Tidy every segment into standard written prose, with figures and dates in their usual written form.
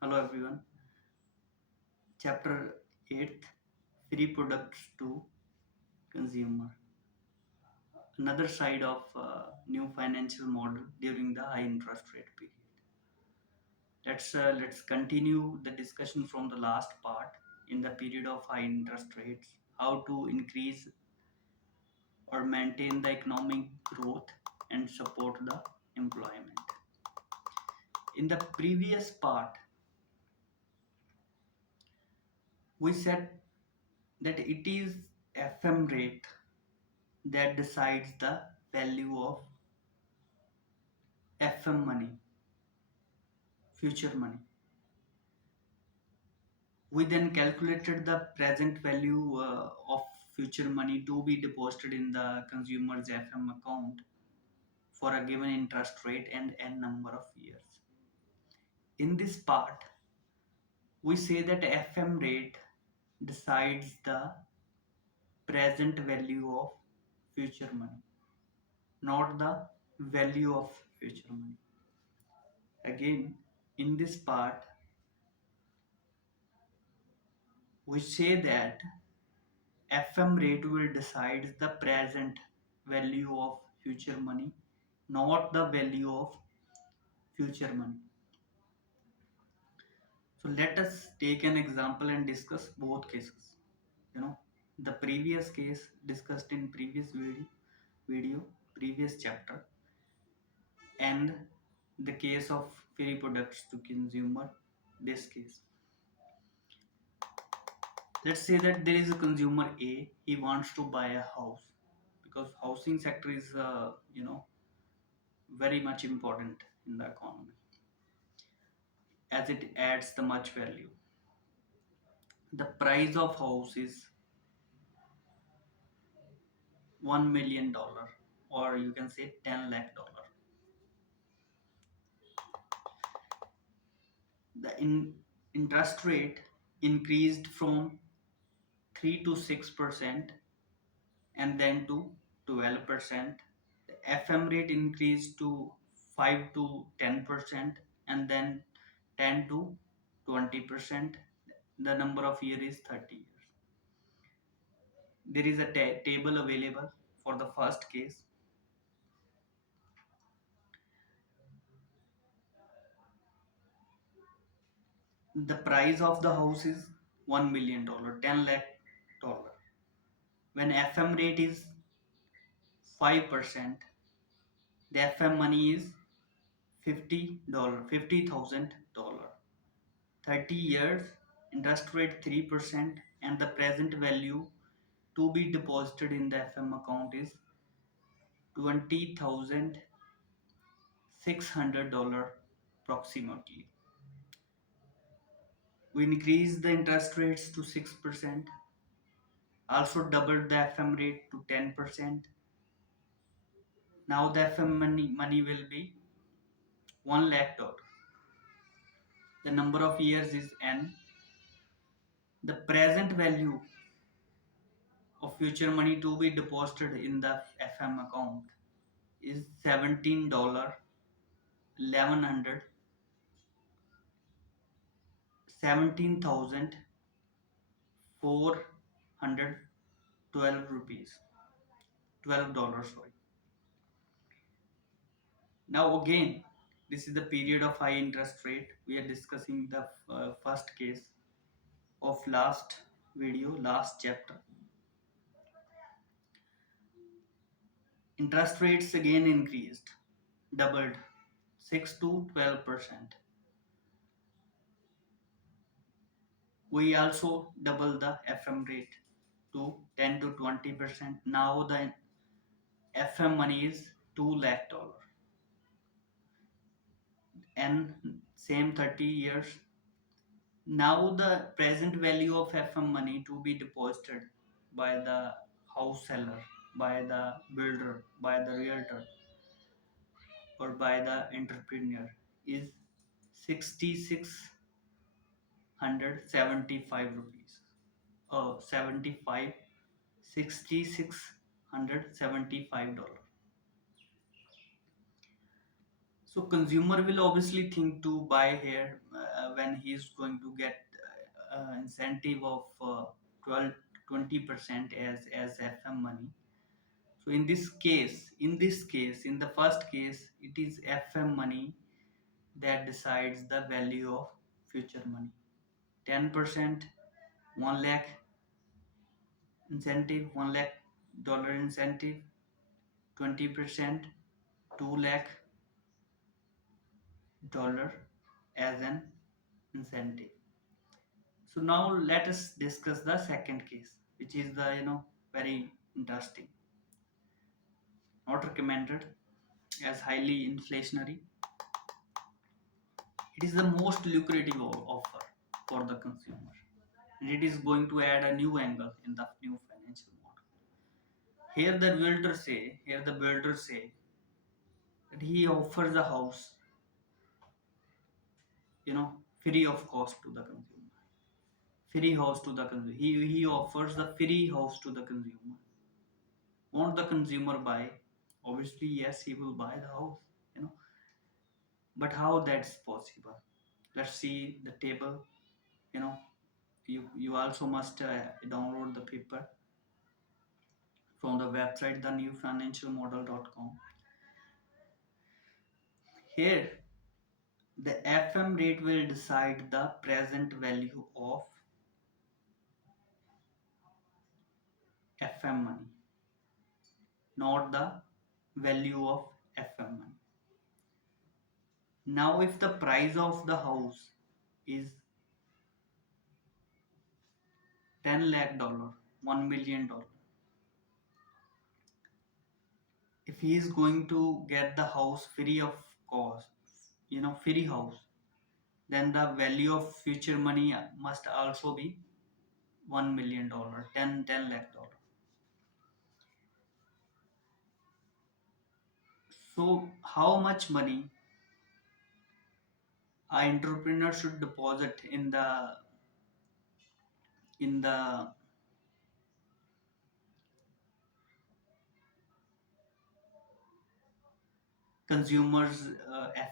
Hello everyone. Chapter 8, Free Products to Consumer. Another side of new financial model during the high interest rate period. Let's continue the discussion from the last part in the period of high interest rates, how to increase or maintain the economic growth and support the employment. In the previous part, we said that it is FM rate that decides the value of FM money, future money. We then calculated the present value of future money to be deposited in the consumer's FM account for a given interest rate and n number of years. In this part, we say that FM rate decides the present value of future money, not the value of future money. Again, in this part, we say that FM rate will decide the present value of future money, not the value of future money. So let us take an example and discuss both cases. You know, the previous case discussed in previous video, previous chapter, and the case of free products to consumer, this case. Let's say that there is a consumer A, he wants to buy a house because housing sector is very much important in the economy as it adds the much value. The price of house is $1 million, or you can say 10 lakh dollar. The interest rate increased from 3 to 6% and then to 12%. The FM rate increased to 5 to 10% and then 10 to 20%. The number of year is 30 years. There is a table available for the first case. The price of the house is $1 million, 10 lakh dollar. When FM rate is 5%, the FM money is $50,000. 30 years, interest rate 3%, and the present value to be deposited in the FM account is $20,600 approximately. We increased the interest rates to 6%, also doubled the FM rate to 10%. Now the FM money will be $1 lakh. The number of years is n. The present value of future money to be deposited in the FM account is $1100 17,412 rupees, $12, sorry. Now again, this is the period of high interest rate. We are discussing the first case of last video, last chapter. Interest rates again increased, doubled, 6 to 12%. We also double the FM rate to 10 to 20%. Now the FM money is $2 lakh, and same 30 years. Now the present value of FM money to be deposited by the house seller, by the builder, by the realtor, or by the entrepreneur is 6,675 rupees. 6,675 dollars. So consumer will obviously think to buy here, when he's going to get incentive of 12 20% as FM money. So in the first case, it is FM money that decides the value of future money. 10%, 1 lakh incentive, $1 lakh incentive, 20%, 2 lakh dollar as an incentive. So now let us discuss the second case, which is the very interesting, not recommended, as highly inflationary. It is the most lucrative offer for the consumer, and it is going to add a new angle in the new financial model. Here the builders say that he offers a house, free of cost to the consumer. Free house to the consumer. He offers the free house to the consumer. Won't the consumer buy? Obviously, yes, he will buy the house. You know, but how that's possible? Let's see the table. You know, you also must download the paper from the website thenewfinancialmodel.com. Here, the FM rate will decide the present value of FM money, not the value of FM money. Now, if the price of the house is 10 lakh dollar, $1 million, if he is going to get the house free of cost, free house, then the value of future money must also be $1 million, 10 lakh dollar. So, how much money an entrepreneur should deposit in the consumer's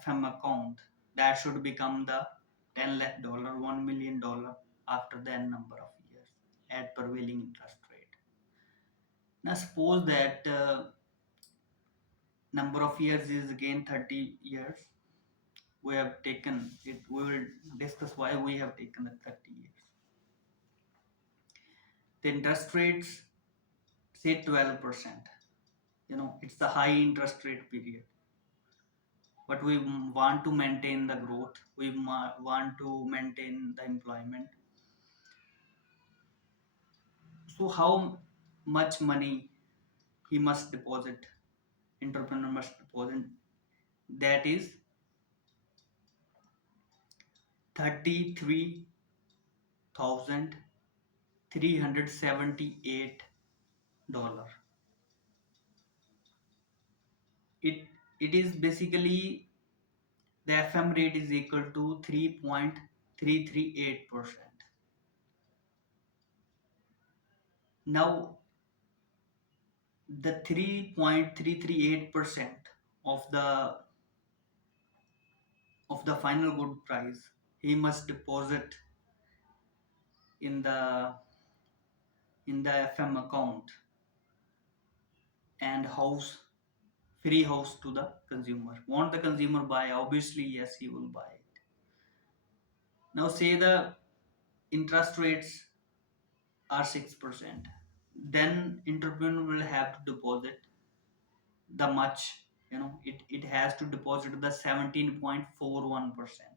FM account that should become the 10 lakh dollar, $1 million after the n number of years at prevailing interest rate. Now, suppose that number of years is again 30 years. We have taken it, we will discuss why we have taken the 30 years. The interest rates say 12%. It's the high interest rate period, but we want to maintain the growth, we want to maintain the employment. So how much money he must deposit, entrepreneur must deposit? That is $33,378. It is basically, the FM rate is equal to 3.338%. Now, the 3.338% of the final good price he must deposit in the FM account, and free house to the consumer. Won't the consumer buy? Obviously, yes, he will buy it. Now, say the interest rates are 6%, then entrepreneur will have to deposit the much. It has to deposit the 17.41%.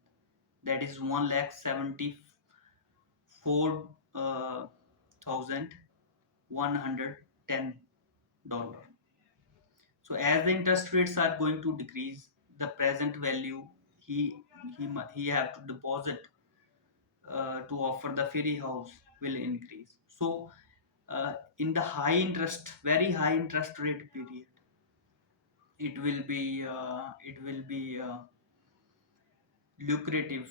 That is 1,74,110 dollar. So as the interest rates are going to decrease, the present value he he have to deposit to offer the free house will increase. So in the very high interest rate period, it will be lucrative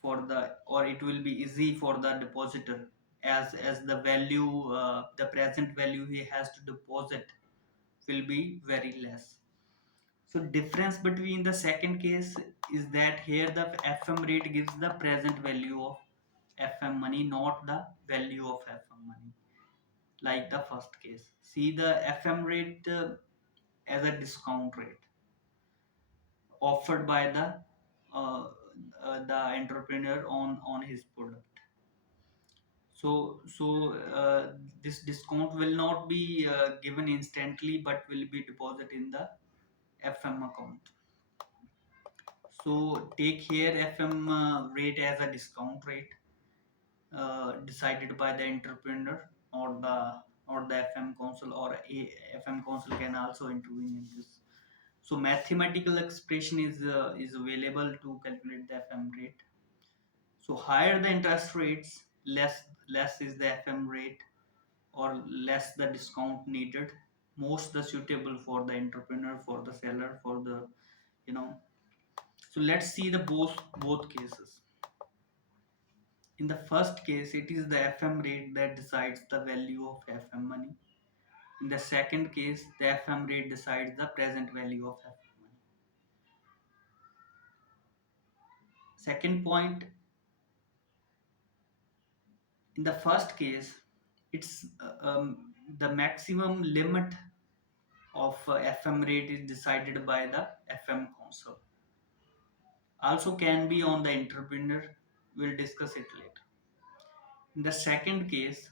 for the, or it will be easy for the depositor, as the present value he has to deposit will be very less. So difference between the second case is that here the FM rate gives the present value of FM money, not the value of FM money, like the first case. See the FM rate as a discount rate offered by uh, the entrepreneur on his product. So this discount will not be given instantly, but will be deposited in the FM account. So take here FM rate as a discount rate decided by the entrepreneur or the FM council, or a FM council can also intervene in this. So mathematical expression is available to calculate the FM rate. So higher the interest rates, less is the FM rate, or less the discount needed. Most the suitable for the entrepreneur, for the seller, for the you know. So let's see the both cases. In the first case, it is the FM rate that decides the value of FM money. In the second case, the FM rate decides the present value of FM money. Second point, in the first case, it's the maximum limit of FM rate is decided by the FM council. Also can be on the entrepreneur. We'll discuss it later. In the second case,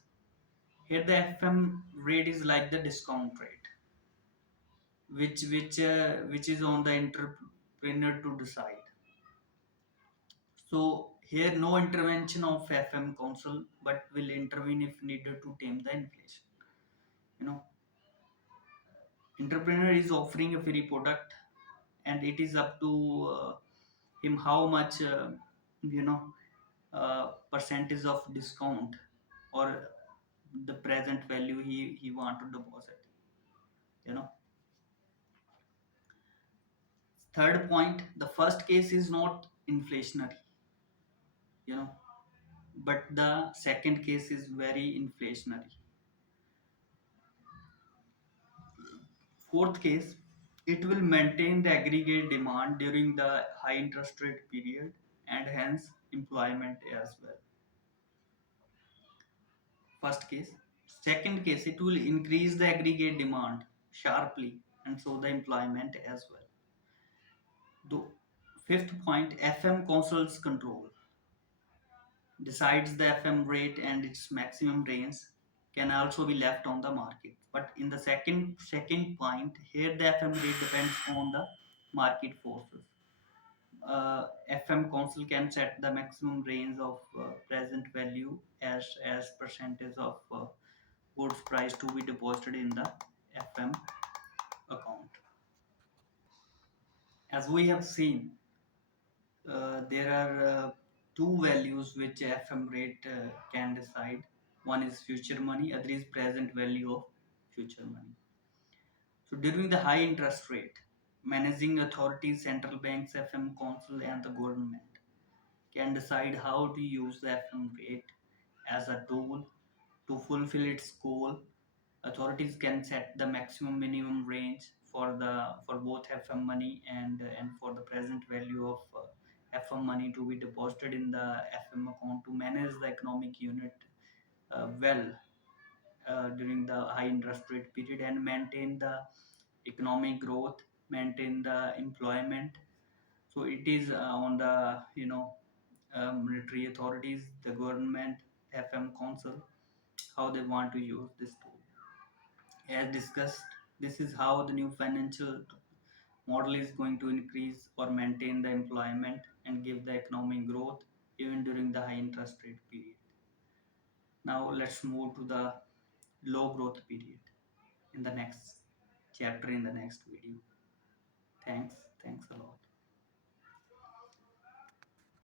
here the FM rate is like the discount rate, which is on the entrepreneur to decide. So here no intervention of FM council, but will intervene if needed to tame the inflation. You know, entrepreneur is offering a free product, and it is up to him how much you know percentage of discount or the present value he want to deposit. You know, third point, the first case is not inflationary. You know, but the second case is very inflationary. Fourth case, it will maintain the aggregate demand during the high interest rate period and hence employment as well. First case. Second case, it will increase the aggregate demand sharply and so the employment as well. The fifth point, FM council's control decides the FM rate and its maximum range can also be left on the market. But in the second point, here the FM rate depends on the market forces. FM council can set the maximum range of present value as percentage of goods price to be deposited in the FM account. As we have seen, there are two values which FM rate can decide. One is future money, other is present value of future money. So during the high interest rate, managing authorities, central banks, FM council, and the government can decide how to use the FM rate as a tool to fulfill its goal. Authorities can set the maximum minimum range for both FM money and for the present value of FM money to be deposited in the FM account to manage the economic unit well during the high interest rate period and maintain the economic growth, maintain the employment. So it is on the military authorities, the government, FM council, how they want to use this tool. As discussed, this is how the new financial model is going to increase or maintain the employment and give the economic growth even during the high interest rate period. Now let's move to the low growth period in the next chapter in the next video. Thanks a lot.